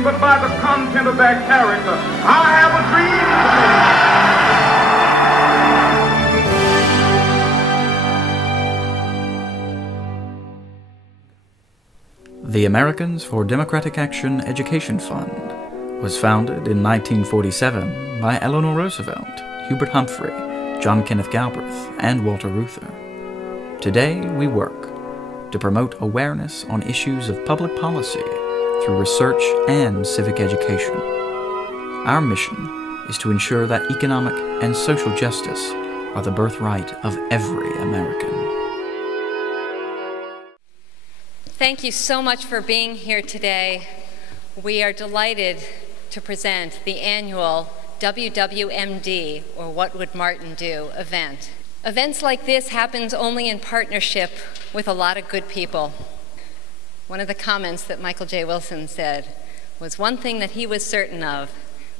anything but by the content of their character. I have a dream today. The Americans for Democratic Action Education Fund was founded in 1947 by Eleanor Roosevelt, Hubert Humphrey, John Kenneth Galbraith, and Walter Reuther. Today, we work to promote awareness on issues of public policy through research and civic education. Our mission is to ensure that economic and social justice are the birthright of every American. Thank you so much for being here today. We are delighted to present the annual WWMD, or What Would Martin Do, event. Events like this happens only in partnership with a lot of good people. One of the comments that Michael J. Wilson said was one thing that he was certain of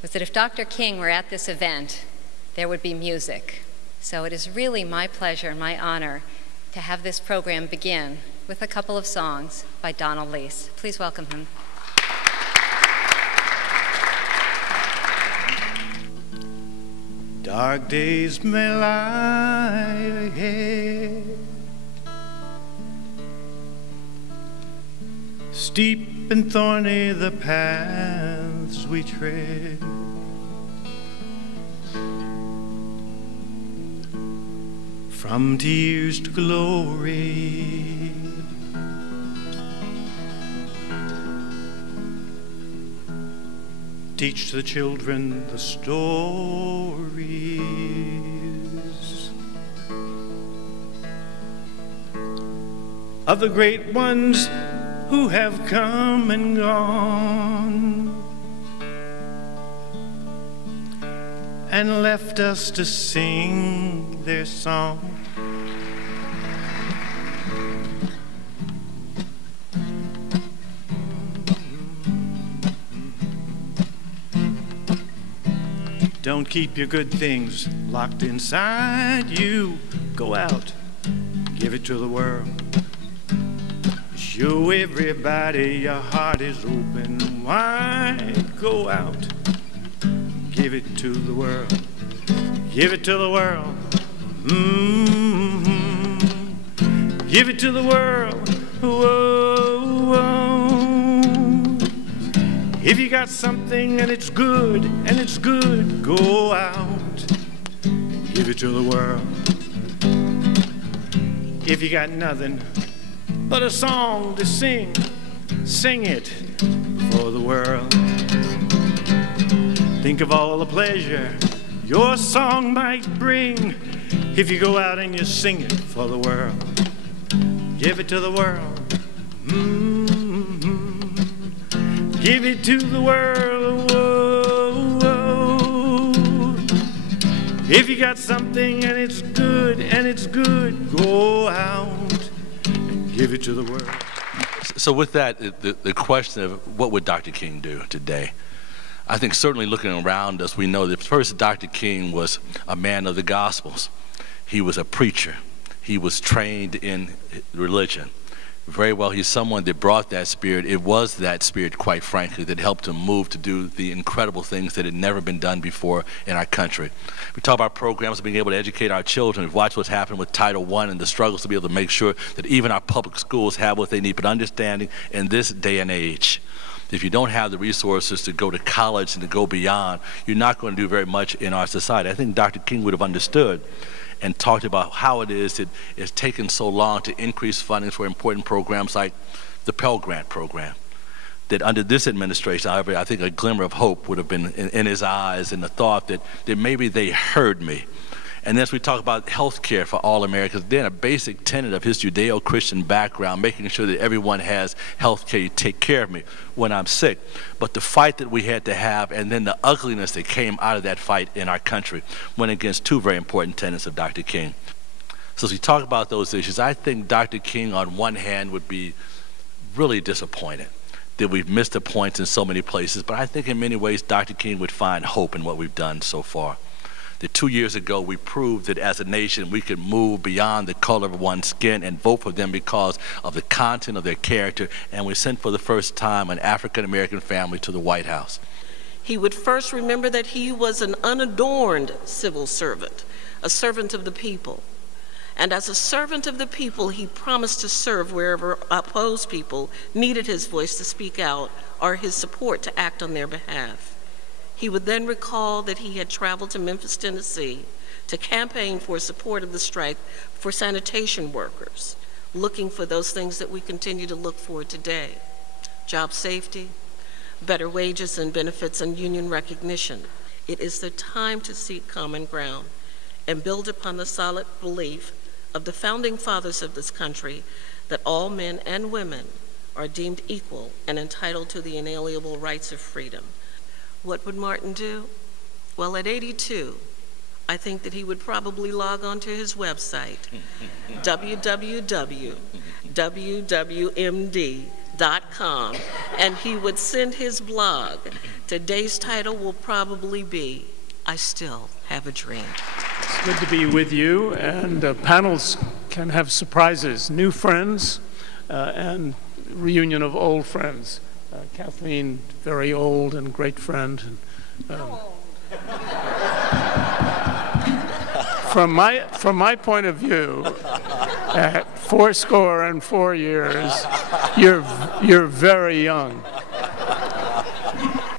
was that if Dr. King were at this event, there would be music. So it is really my pleasure and my honor to have this program begin with a couple of songs by Donald Lease. Please welcome him. Dark days may lie ahead, steep and thorny the paths we tread. From tears to glory, teach the children the stories of the great ones who have come and gone and left us to sing their song. Don't keep your good things locked inside you. Go out, give it to the world. Show everybody your heart is open wide. Go out, give it to the world. Give it to the world. Give it to the world. Whoa, whoa. If you got something and it's good, go out, give it to the world. If you got nothing but a song to sing, sing it for the world. Think of all the pleasure your song might bring if you go out and you sing it for the world. Give it to the world. Give it to the world. Whoa, whoa. If you got something and it's good, go out and give it to the world. So with that, the question of what would Dr. King do today? I think certainly looking around us, we know that first Dr. King was a man of the Gospels. He was a preacher. He was trained in religion. Very well, he's someone that brought that spirit. It was that spirit, quite frankly, that helped him move to do the incredible things that had never been done before in our country. We talk about programs of being able to educate our children. We've watched what's happened with Title I and the struggles to be able to make sure that even our public schools have what they need. But understanding in this day and age, if you don't have the resources to go to college and to go beyond, you're not going to do very much in our society. I think Dr. King would have understood and talked about how it is that it's taken so long to increase funding for important programs like the Pell Grant program. That under this administration, however, I think a glimmer of hope would have been in his eyes, and the thought that maybe they heard me. And as we talk about health care for all Americans, then a basic tenet of his Judeo-Christian background, making sure that everyone has health care, you take care of me when I'm sick. But the fight that we had to have, and then the ugliness that came out of that fight in our country, went against two very important tenets of Dr. King. So as we talk about those issues, I think Dr. King on one hand would be really disappointed that we've missed the points in so many places, but I think in many ways Dr. King would find hope in what we've done so far. that 2 years ago we proved that as a nation we could move beyond the color of one's skin and vote for them because of the content of their character, and we sent for the first time an African-American family to the White House. He would first remember that he was an unadorned civil servant, a servant of the people. And as a servant of the people, he promised to serve wherever opposed people needed his voice to speak out or his support to act on their behalf. He would then recall that he had traveled to Memphis, Tennessee to campaign for support of the strike for sanitation workers, looking for those things that we continue to look for today: job safety, better wages and benefits, and union recognition. It is the time to seek common ground and build upon the solid belief of the founding fathers of this country that all men and women are deemed equal and entitled to the inalienable rights of freedom. What would Martin do? Well, at 82, I think that he would probably log on to his website, www.wwmd.com, and he would send his blog. Today's title will probably be, "I Still Have a Dream." It's good to be with you, and panels can have surprises, new friends and reunion of old friends. Kathleen, very old and great friend. From my point of view, at 84 years, you're very young.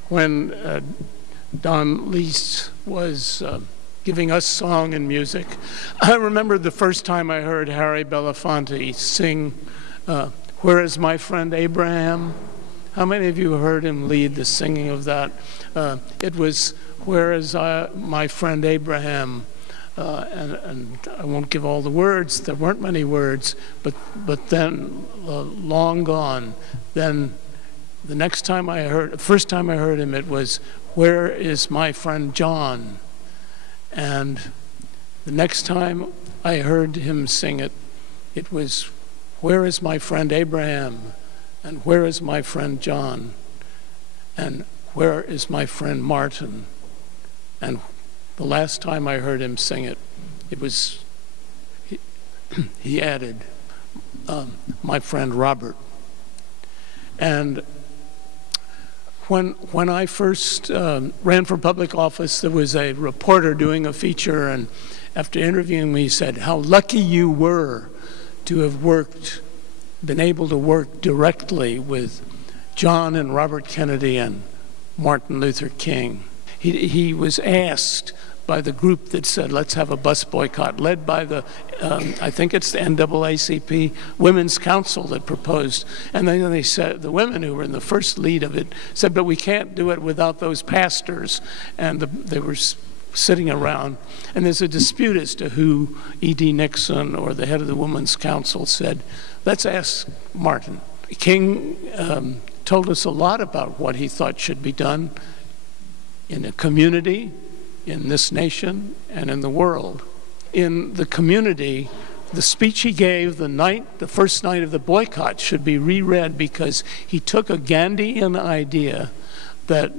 When Don Leese was giving us song and music, I remember the first time I heard Harry Belafonte sing "Where Is My Friend Abraham?" How many of you heard him lead the singing of that? It was "Where is my friend Abraham?" And I won't give all the words. There weren't many words, but then long gone. Then the first time I heard him, it was "Where is my friend John?" And the next time I heard him sing it, it was "Where is my friend Abraham?" and "Where is my friend John?" and "Where is my friend Martin?" And the last time I heard him sing it, it was, he added, "My friend Robert." And when I first ran for public office, there was a reporter doing a feature, and after interviewing me, he said, "How lucky you were to have been able to work directly with John and Robert Kennedy and Martin Luther King." He was asked by the group that said, "Let's have a bus boycott," led by the, I think it's the NAACP Women's Council that proposed. And then they said, the women who were in the first lead of it said, "But we can't do it without those pastors." And they were sitting around, and there's a dispute as to who, E.D. Nixon or the head of the Women's Council, said, "Let's ask Martin." King told us a lot about what he thought should be done in a community, in this nation, and in the world. In the community, the speech he gave the first night of the boycott should be reread, because he took a Gandhian idea that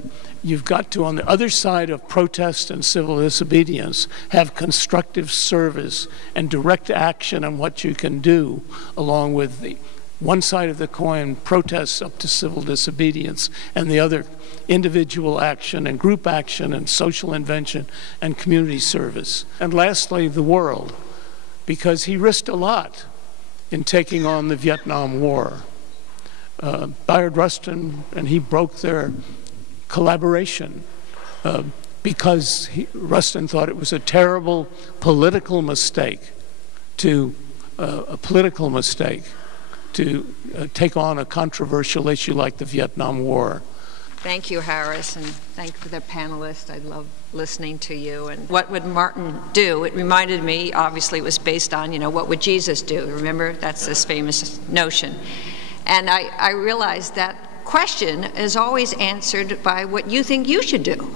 you've got to, on the other side of protest and civil disobedience, have constructive service and direct action on what you can do, along with the one side of the coin, protests up to civil disobedience, and the other, individual action and group action and social invention and community service. And lastly, the world, because he risked a lot in taking on the Vietnam War. Bayard Rustin and he broke their collaboration because Rustin thought it was a terrible political mistake to take on a controversial issue like the Vietnam War. Thank you, Harris, and thank you for the panelists. I love listening to you. And what would Martin do? It reminded me, obviously it was based on, what would Jesus do? Remember, that's this famous notion. And I realized that question is always answered by what you think you should do.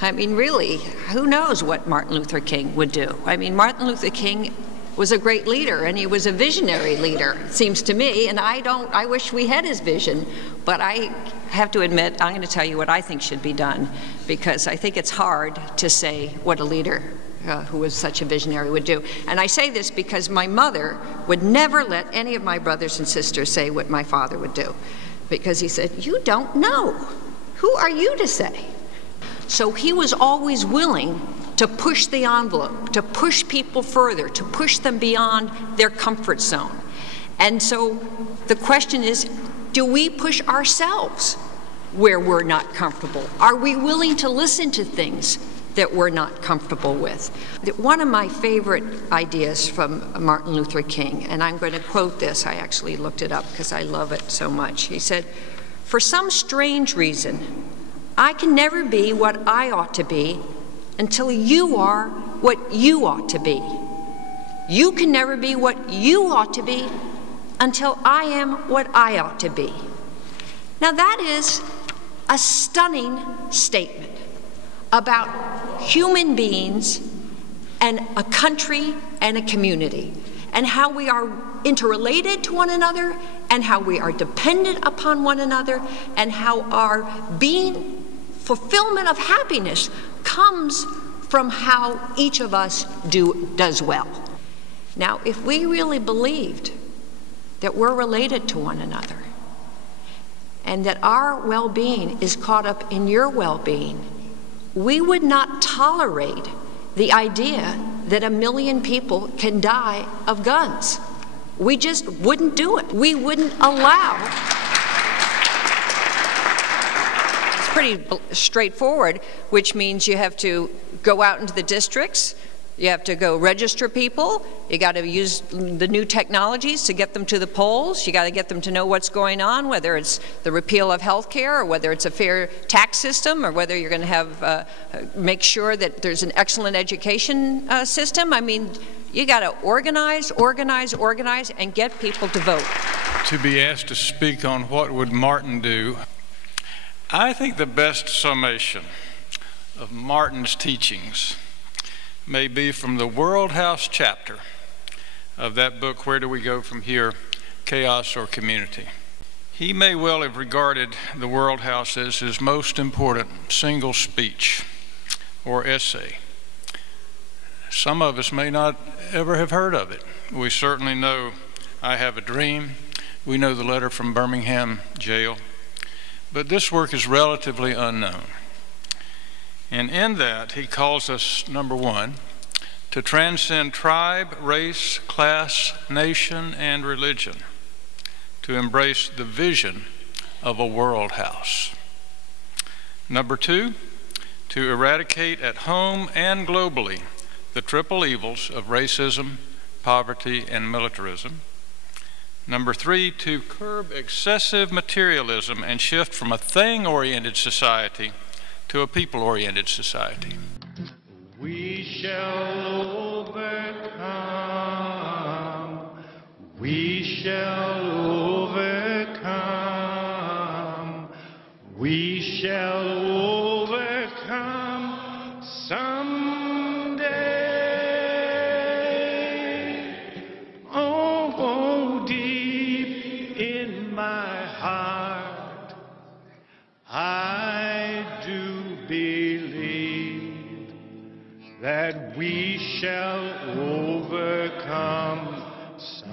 I mean, really, who knows what Martin Luther King would do? I mean, Martin Luther King was a great leader, and he was a visionary leader, it seems to me, and I wish we had his vision, but I have to admit, I'm going to tell you what I think should be done, because I think it's hard to say what a leader who was such a visionary would do. And I say this because my mother would never let any of my brothers and sisters say what my father would do, because he said, "You don't know. Who are you to say?" So he was always willing to push the envelope, to push people further, to push them beyond their comfort zone. And so the question is, do we push ourselves where we're not comfortable? Are we willing to listen to things that we're not comfortable with? One of my favorite ideas from Martin Luther King, and I'm going to quote this, I actually looked it up because I love it so much. He said, "For some strange reason, I can never be what I ought to be until you are what you ought to be. You can never be what you ought to be until I am what I ought to be." Now that is a stunning statement about human beings and a country and a community, and how we are interrelated to one another, and how we are dependent upon one another, and how our being fulfillment of happiness comes from how each of us does well. Now, if we really believed that we're related to one another, and that our well-being is caught up in your well-being, we would not tolerate the idea that 1 million people can die of guns. We just wouldn't do it. We wouldn't allow. It's pretty straightforward, which means you have to go out into the districts, you have to go register people, you got to use the new technologies to get them to the polls, you got to get them to know what's going on, whether it's the repeal of health care, or whether it's a fair tax system, or whether you're going to have make sure that there's an excellent education system. I mean, you got to organize, organize, organize, and get people to vote. To be asked to speak on what would Martin do, I think the best summation of Martin's teachings may be from the World House chapter of that book, Where Do We Go From Here, Chaos or Community. He may well have regarded the World House as his most important single speech or essay. Some of us may not ever have heard of it. We certainly know I Have a Dream. We know the letter from Birmingham jail. But this work is relatively unknown. And in that, he calls us, number one, to transcend tribe, race, class, nation, and religion, to embrace the vision of a world house. Number two, to eradicate at home and globally the triple evils of racism, poverty, and militarism. Number three, to curb excessive materialism and shift from a thing-oriented society to a people-oriented society. We shall overcome. We shall overcome. We shall overcome someday. Oh, deep in my heart, I do believe that we shall overcome someday.